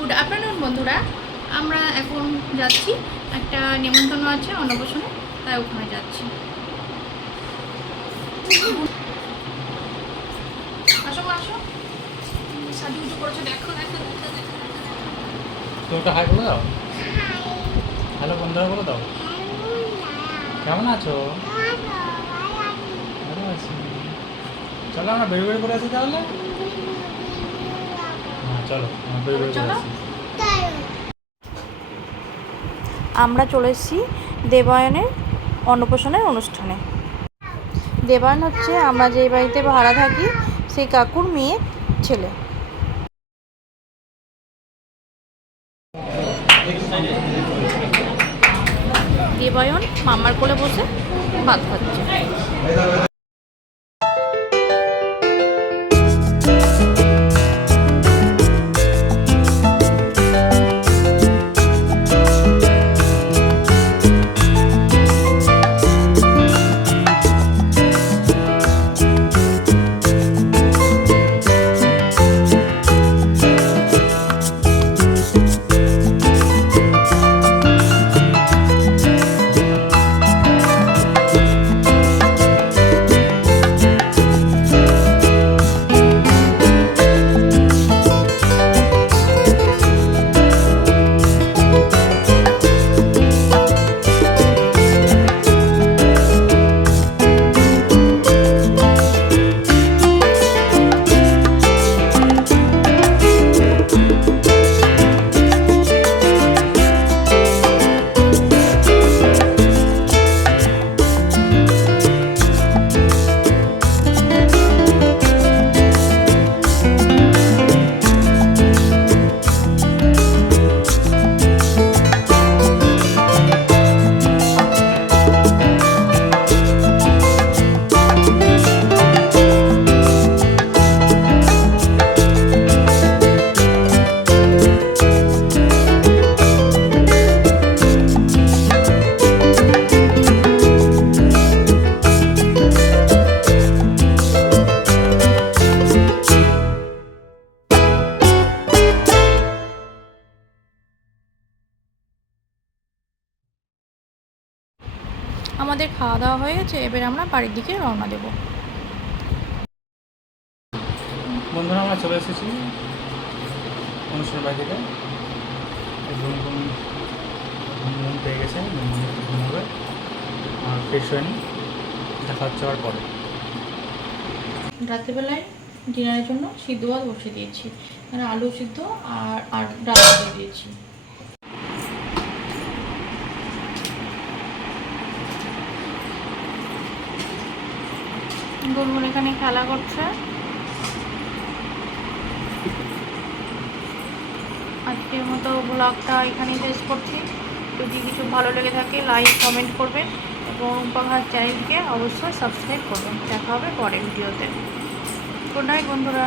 Good afternoon বন্ধুরা, আমরা এখন যাচ্ছি, একটা নেমন্তন্ন আছে অন্নপ্রাশনে, তাই ওখানে যাচ্ছি। আসো মা, আসো। সাজুগুজু করেছো, দেখো দেখো দেখো দেখো। তো ওটা হাই বলে দাও। হ্যালো বন্ধুরা বলে দাও। কেমন আছো? ভালো আছি। চলো আমরা বেরো বেরো করে আসি তাহলে। হ্যাঁ চলো আমরা বেরো বেরো করে আসি। আমরা চলে এসেছি দেবায়নের অন্নপ্রাশনের অনুষ্ঠানে। দেবায়ন হচ্ছে আমরা যে বাড়িতে ভাড়া থাকি সেই কাকুর মেয়ে ছেলে। দেবায়ন মামার কোলে বসে ভাত খাচ্ছে। আমাদের খাওয়া দাওয়া হয়ে গেছে, এবার আমরা বাড়ির দিকে রওনা দেব। বন্ধুরা আমরা চলে এসেছি অনুষ্ঠানের বাড়ি থেকে। ঘুম পেয়ে গেছে, ঘুম হবে আর ফ্রেশ হয়ে নি, দেখা হচ্ছে আবার পরে। রাত্রিবেলায় ডিনারের জন্য সিদ্ধ ভাত বসিয়ে দিয়েছি, মানে আলু সিদ্ধ আর ডাল দিয়ে দিয়েছি। গুনগুন এখানে খেলা করছে। আজকের মতো ব্লগটা এখানেই শেষ করছি। যদি কিছু ভালো লেগে থাকে লাইক কমেন্ট করবেন এবং উপহার চ্যানেলকে অবশ্যই সাবস্ক্রাইব করবেন। দেখা হবে পরের ভিডিওতে। গুড নাইট বন্ধুরা।